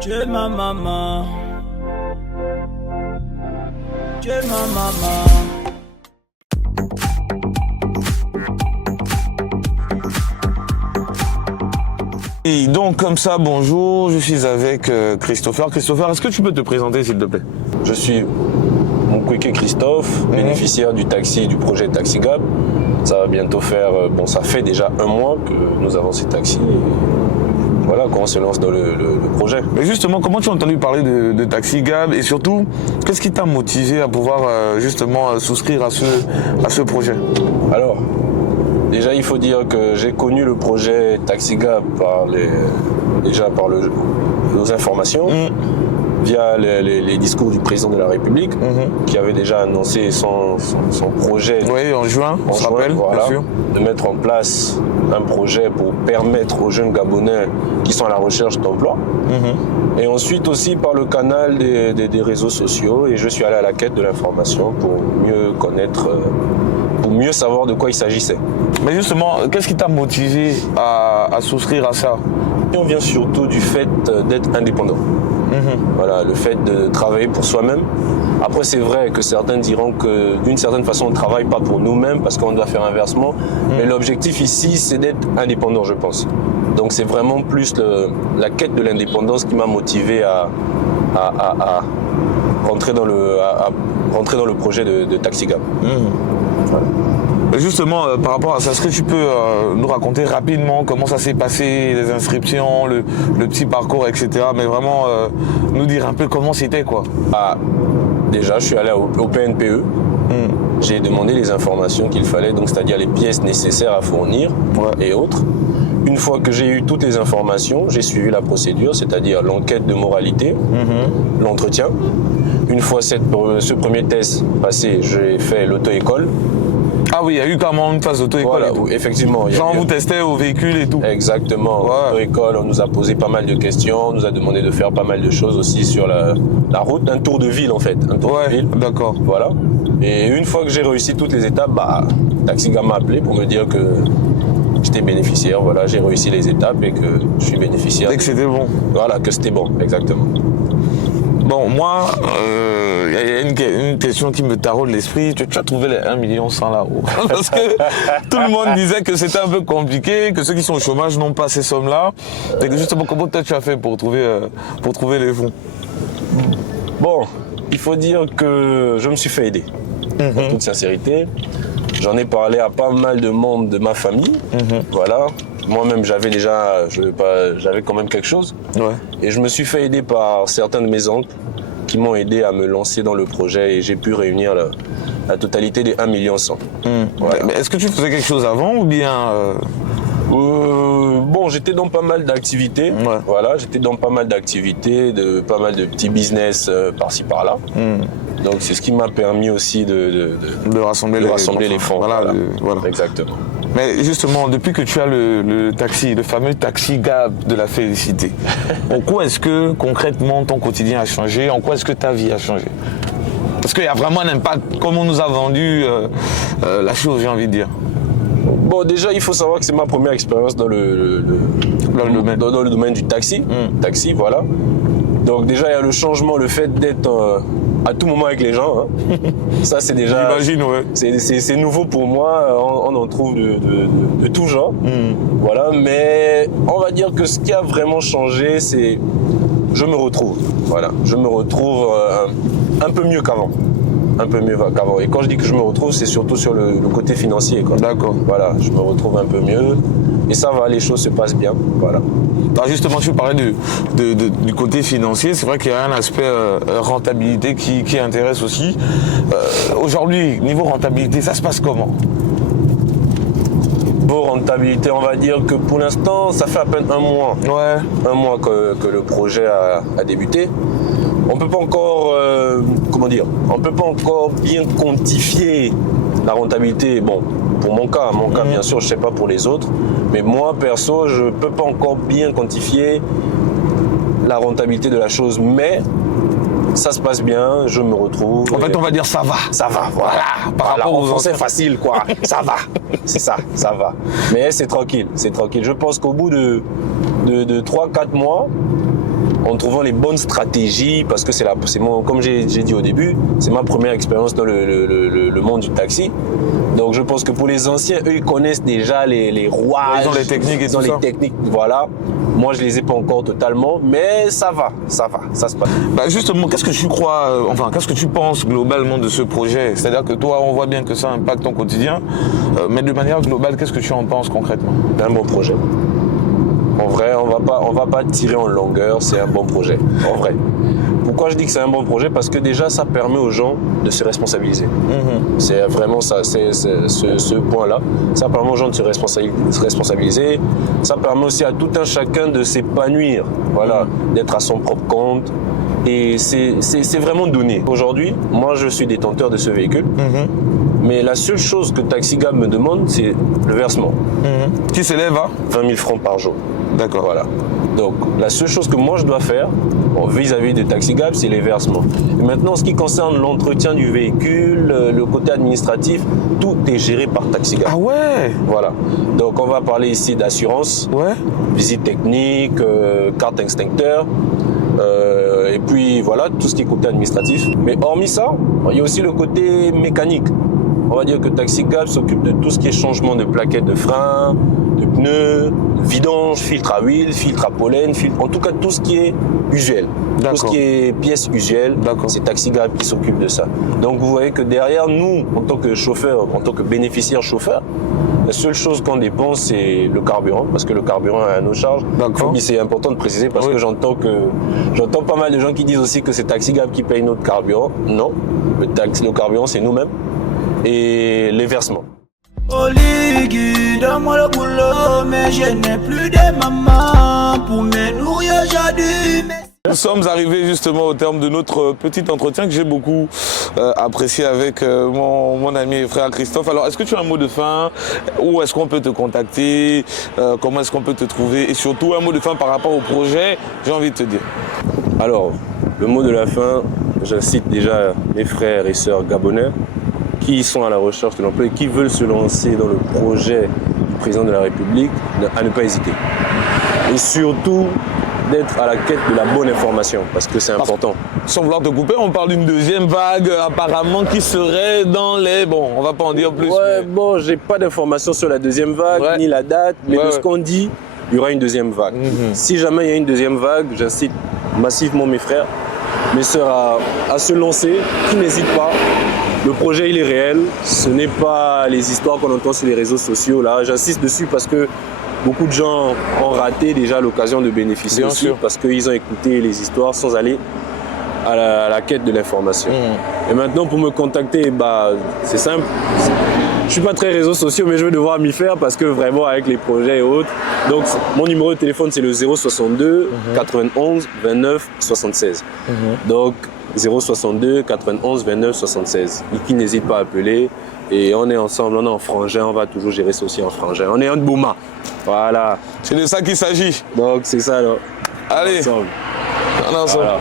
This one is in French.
Tu es ma maman. Tu es ma maman. Et donc comme ça, bonjour, je suis avec Christopher. Christopher, est-ce que tu peux te présenter s'il te plaît? Je suis Moukweke Christophe, bénéficiaire du taxi, du projet Taxi Gab. Ça va bientôt faire, ça fait déjà un mois que nous avons ces taxis. Et voilà, quand on se lance dans le projet. Mais justement, comment tu as entendu parler de Taxi Gab et surtout, qu'est-ce qui t'a motivé à pouvoir justement souscrire à ce projet? Alors, déjà, il faut dire que j'ai connu le projet Taxi Gab par nos informations, via les discours du président de la République, qui avait déjà annoncé son projet. Oui, en juin, on se rappelle, voilà, bien sûr. De mettre en place un projet pour permettre aux jeunes Gabonais qui sont à la recherche d'emploi. Et ensuite aussi par le canal des réseaux sociaux. Et je suis allé à la quête de l'information pour mieux connaître, pour mieux savoir de quoi il s'agissait. Mais justement, qu'est-ce qui t'a motivé à souscrire à ça? Et on vient surtout du fait d'être indépendant. Voilà, le fait de travailler pour soi-même. Après, c'est vrai que certains diront que d'une certaine façon, on ne travaille pas pour nous-mêmes parce qu'on doit faire un versement. Mais l'objectif ici, c'est d'être indépendant, je pense. Donc, c'est vraiment plus la quête de l'indépendance qui m'a motivé à rentrer dans le projet de Taxi Gab. Voilà. Justement, par rapport à ça, est-ce que tu peux nous raconter rapidement comment ça s'est passé, les inscriptions, le petit parcours, etc. Mais vraiment nous dire un peu comment c'était, quoi. Déjà, je suis allé au PNPE. J'ai demandé les informations qu'il fallait, donc c'est-à-dire les pièces nécessaires à fournir et autres. Une fois que j'ai eu toutes les informations, j'ai suivi la procédure, c'est-à-dire l'enquête de moralité, l'entretien. Une fois ce premier test passé, j'ai fait l'auto-école. Ah oui, il y a eu quand même une phase d'auto-école. Voilà, effectivement. Genre vous testez au véhicule et tout. Exactement. Auto-école, on nous a posé pas mal de questions, on nous a demandé de faire pas mal de choses aussi sur la route, un tour de ville en fait. Un tour de ville. D'accord. Voilà. Et une fois que j'ai réussi toutes les étapes, Taxi Gab m'a appelé pour me dire que j'étais bénéficiaire. Voilà, j'ai réussi les étapes et que je suis bénéficiaire. Et que c'était bon. Voilà, que c'était bon, exactement. Bon, moi, il y a une question qui me taraude l'esprit. Tu as trouvé les 1,1 million là-haut? Parce que tout le monde disait que c'était un peu compliqué, que ceux qui sont au chômage n'ont pas ces sommes-là. Et que justement, comment toi tu as fait pour trouver les fonds? Bon, il faut dire que je me suis fait aider. En toute sincérité. J'en ai parlé à pas mal de membres de ma famille. Voilà. Moi-même, j'avais quand même quelque chose. Et je me suis fait aider par certains de mes oncles qui m'ont aidé à me lancer dans le projet et j'ai pu réunir la totalité des 1,1 million. Voilà. Mais est-ce que tu faisais quelque chose avant ou bien Bon, j'étais dans pas mal d'activités. Voilà, j'étais dans pas mal d'activités, pas mal de petits business par-ci par-là. Donc c'est ce qui m'a permis aussi de rassembler les fonds. Voilà. Exactement. Mais justement, depuis que tu as le taxi, le fameux Taxi Gab de la félicité, en quoi est-ce que concrètement ton quotidien a changé? En quoi est-ce que ta vie a changé? Parce qu'il y a vraiment un impact, comme on nous a vendu la chose, j'ai envie de dire. Bon, déjà, il faut savoir que c'est ma première expérience dans le domaine du taxi. Taxi, voilà. Donc déjà, il y a le changement, le fait d'être à tout moment avec les gens. Ça, c'est déjà... J'imagine, ouais. C'est nouveau pour moi. On en trouve de tout genre. Voilà, mais on va dire que ce qui a vraiment changé, c'est... Je me retrouve. Voilà, je me retrouve un peu mieux qu'avant. Un peu mieux qu'avant. Et quand je dis que je me retrouve, c'est surtout sur le côté financier. D'accord. Voilà, je me retrouve un peu mieux. Et ça va, les choses se passent bien. Voilà. Alors justement, tu parlais du côté financier. C'est vrai qu'il y a un aspect rentabilité qui intéresse aussi. Aujourd'hui, niveau rentabilité, ça se passe comment? Bon, rentabilité, on va dire que pour l'instant, ça fait à peine un mois. Un mois que le projet a débuté. On peut pas encore, on peut pas encore bien quantifier la rentabilité. Bon, pour mon cas, bien sûr, je sais pas pour les autres, mais moi perso, je peux pas encore bien quantifier la rentabilité de la chose, mais ça se passe bien, je me retrouve. En fait, on va dire ça va. Ça va, voilà. Par rapport aux c'est facile, quoi. Ça va. C'est ça, ça va. Mais c'est tranquille, c'est tranquille. Je pense qu'au bout de 3-4 mois, en trouvant les bonnes stratégies, parce que comme j'ai dit au début, c'est ma première expérience dans le monde du taxi. Donc je pense que pour les anciens, eux, ils connaissent déjà les rouages. Ils ont les techniques et tout ça. Ils ont les techniques, voilà. Moi, je les ai pas encore totalement, mais ça va, ça se passe. Bah justement, qu'est-ce que tu crois, qu'est-ce que tu penses globalement de ce projet? C'est-à-dire que toi, on voit bien que ça impacte ton quotidien, mais de manière globale, qu'est-ce que tu en penses concrètement? C'est un bon projet. En vrai, on va pas tirer en longueur, c'est un bon projet, en vrai. Pourquoi je dis que c'est un bon projet? Parce que déjà, ça permet aux gens de se responsabiliser. C'est vraiment ça, c'est ce point-là. Ça permet aux gens de se responsabiliser. Ça permet aussi à tout un chacun de s'épanouir, voilà, d'être à son propre compte. Et c'est vraiment donné. Aujourd'hui, moi, je suis détenteur de ce véhicule. Mais la seule chose que TaxiGab me demande, c'est le versement. Qui s'élève à 20 000 francs par jour. D'accord. Voilà. Donc, la seule chose que moi je dois faire vis-à-vis de TaxiGab, c'est les versements. Et maintenant, en ce qui concerne l'entretien du véhicule, le côté administratif, tout est géré par TaxiGab. Ah ouais? Voilà. Donc, on va parler ici d'assurance, visite technique, carte extincteur. Et puis voilà, tout ce qui est côté administratif. Mais hormis ça, il y a aussi le côté mécanique. On va dire que TaxiGab s'occupe de tout ce qui est changement de plaquettes de frein, de pneus, vidange, filtre à huile, filtre à pollen, en tout cas tout ce qui est usuel. Tout ce qui est pièces usuelles, c'est TaxiGab qui s'occupe de ça. Donc vous voyez que derrière nous, en tant que chauffeur, en tant que bénéficiaire chauffeur, la seule chose qu'on dépense, c'est le carburant, parce que le carburant a nos charges. C'est important de préciser parce que j'entends pas mal de gens qui disent aussi que c'est TaxiGab qui paye notre carburant. Non, le carburant, c'est nous-mêmes. Et les versements. Oligui, donne-moi le boulot, mais je n'ai plus de maman pour me nourrir aujourd'hui. Nous sommes arrivés justement au terme de notre petit entretien que j'ai beaucoup apprécié avec mon ami et frère Christophe. Alors, est-ce que tu as un mot de fin? Où est-ce qu'on peut te contacter? Comment est-ce qu'on peut te trouver? Et surtout, un mot de fin par rapport au projet, j'ai envie de te dire. Alors, le mot de la fin, j'incite déjà mes frères et sœurs gabonais qui sont à la recherche de l'emploi et qui veulent se lancer dans le projet du président de la République, à ne pas hésiter. Et surtout, d'être à la quête de la bonne information, parce que c'est important. Sans vouloir te couper, on parle d'une deuxième vague apparemment qui serait dans les... Bon, on va pas en dire plus. Ouais, bon, j'ai pas d'informations sur la deuxième vague, ni la date, mais de ce qu'on dit, il y aura une deuxième vague. Si jamais il y a une deuxième vague, j'incite massivement mes frères, mes sœurs à se lancer, qui n'hésitent pas. Le projet, il est réel, ce n'est pas les histoires qu'on entend sur les réseaux sociaux. Là, j'insiste dessus parce que beaucoup de gens ont raté déjà l'occasion de bénéficier aussi parce qu'ils ont écouté les histoires sans aller à la quête de l'information. Et maintenant, pour me contacter, c'est simple. Je suis pas très réseaux sociaux, mais je vais devoir m'y faire parce que vraiment, avec les projets et autres. Donc, mon numéro de téléphone, c'est le 062 91 29 76. Donc, 062 91 29 76. Et qui n'hésite pas à appeler. Et on est ensemble, on est en frangin, on va toujours gérer ça aussi en frangin. On est en Bouma. Voilà. C'est de ça qu'il s'agit. Donc c'est ça alors. Allez. Ensemble. On est ensemble. Voilà.